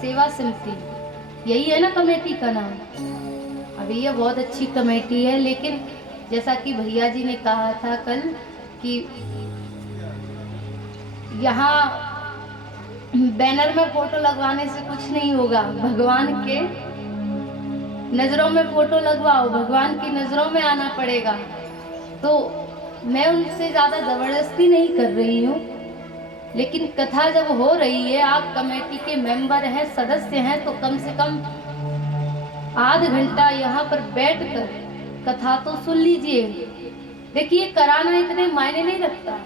सेवा समिति, यही है ना कमेटी का नाम। अभी ये बहुत अच्छी कमेटी है, लेकिन जैसा कि भैया जी ने कहा था कल कि यहाँ बैनर में फोटो लगवाने से कुछ नहीं होगा, भगवान के नजरों में फोटो लगवाओ, भगवान की नजरों में आना पड़ेगा। तो मैं उनसे ज्यादा जबरदस्ती नहीं कर रही हूँ, लेकिन कथा जब हो रही है, आप कमेटी के मेंबर हैं, सदस्य हैं, तो कम से कम आध घंटा यहाँ पर बैठकर कथा तो सुन लीजिए। देखिए, कराना इतने मायने नहीं रखता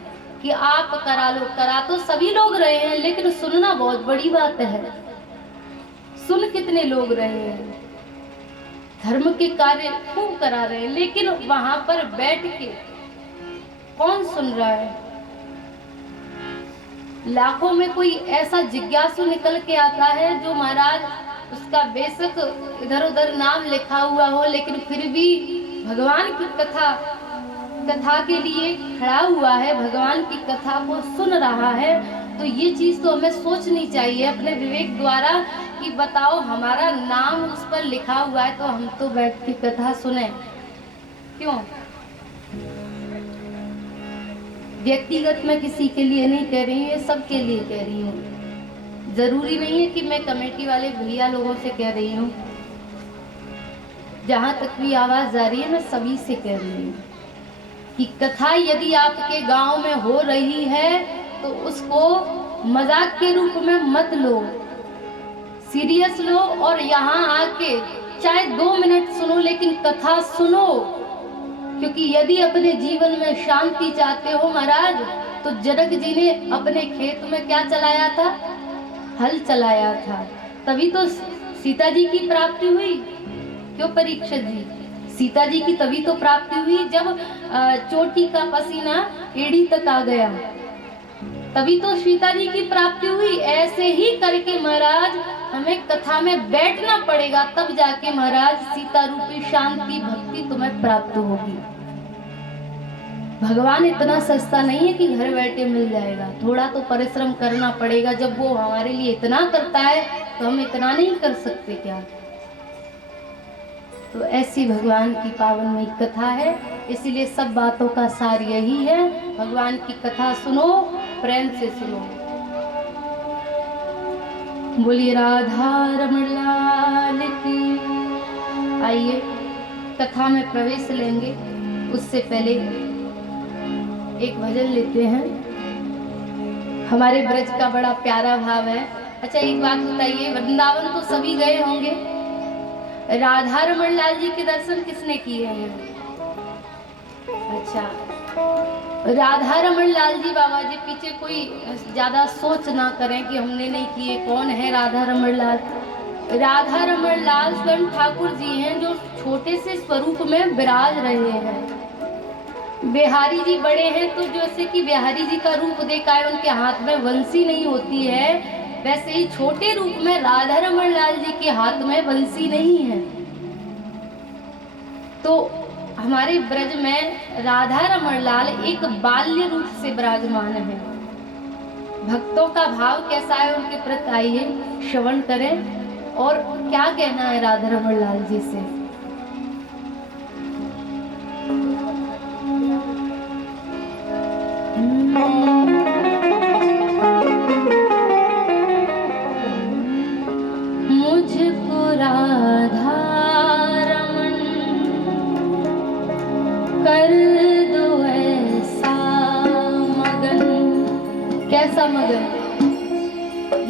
कि आप करा लो, करा तो सभी लोग रहे हैं, लेकिन सुनना बहुत बड़ी बात है। सुन कितने लोग रहे हैं, धर्म के कार्य खूब करा रहे हैं, लेकिन वहां पर बैठ के कौन सुन रहा है? लाखों में कोई ऐसा जिज्ञासु निकल के आता है जो महाराज उसका बेशक इधर उधर नाम लिखा हुआ हो, लेकिन फिर भी भगवान की कथा के लिए खड़ा हुआ है, भगवान की कथा को सुन रहा है। तो ये चीज तो हमें सोचनी चाहिए अपने विवेक द्वारा कि बताओ, हमारा नाम उस पर लिखा हुआ है तो हम तो बैठ के कथा सुने क्यों? व्यक्तिगत मैं किसी के लिए नहीं कह रही हूँ, ये सबके लिए कह रही हूँ। जरूरी नहीं है कि मैं कमेटी वाले भैया लोगों से कह रही हूँ, जहां तक भी आवाज जा रही है मैं सभी से कह रही हूँ कि कथा यदि आपके गांव में हो रही है तो उसको मजाक के रूप में मत लो, सीरियस लो, और यहाँ आके चाहे 2 मिनट सुनो, लेकिन कथा सुनो। क्योंकि यदि अपने जीवन में शांति चाहते हो महाराज, तो जनक जी ने अपने खेत में क्या चलाया था? हल चलाया था, तभी तो सीता जी की प्राप्ति हुई। क्यों परीक्षित जी? सीता जी की तभी तो प्राप्ति हुई जब चोटी का पसीना एड़ी तक आ गया, तभी तो सीता जी की प्राप्ति हुई। ऐसे ही करके महाराज हमें कथा में बैठना पड़ेगा, तब जाके महाराज सीता रूपी शांति भक्ति तुम्हें प्राप्त होगी। भगवान इतना सस्ता नहीं है कि घर बैठे मिल जाएगा, थोड़ा तो परिश्रम करना पड़ेगा। जब वो हमारे लिए इतना करता है तो हम इतना नहीं कर सकते क्या? तो ऐसी भगवान की पावनमयी कथा है, इसीलिए सब बातों का सार यही है, भगवान की कथा सुनो, प्रेम से सुनो। बोलिए राधा रमण लाल की। आइए कथा में प्रवेश लेंगे, उससे पहले एक भजन लेते हैं। हमारे ब्रज का बड़ा प्यारा भाव है। अच्छा, एक बात बताइए, वृंदावन तो सभी गए होंगे, राधा रमण लाल जी के दर्शन किसने किए हैं? अच्छा, राधा रमण लाल जी बाबा जी, पीछे कोई ज्यादा सोच ना करें कि हमने नहीं किए। कौन है राधा रमण लाल? राधा रमण लाल स्वयं ठाकुर जी हैं, जो छोटे से स्वरूप में विराज रहे हैं। बिहारी जी बड़े हैं, तो जैसे कि बिहारी जी का रूप देखा है, उनके हाथ में बंसी नहीं होती है, वैसे ही छोटे रूप में राधा रमण लाल जी के हाथ में बंसी नहीं है। तो हमारे ब्रज में राधा रमण लाल एक बाल्य रूप से विराजमान है। भक्तों का भाव कैसा है उनके प्रति, आइए श्रवण करें और क्या कहना है राधा रमण लाल जी से। मुझको राधा रमण कर दो ऐसा मगन। कैसा मगन?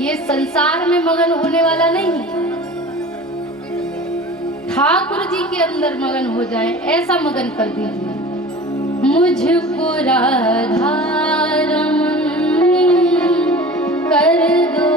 ये संसार में मगन होने वाला नहीं, ठाकुर जी के अंदर मगन हो जाए, ऐसा मगन कर दीजिए। मुझको राधा रमण कर दो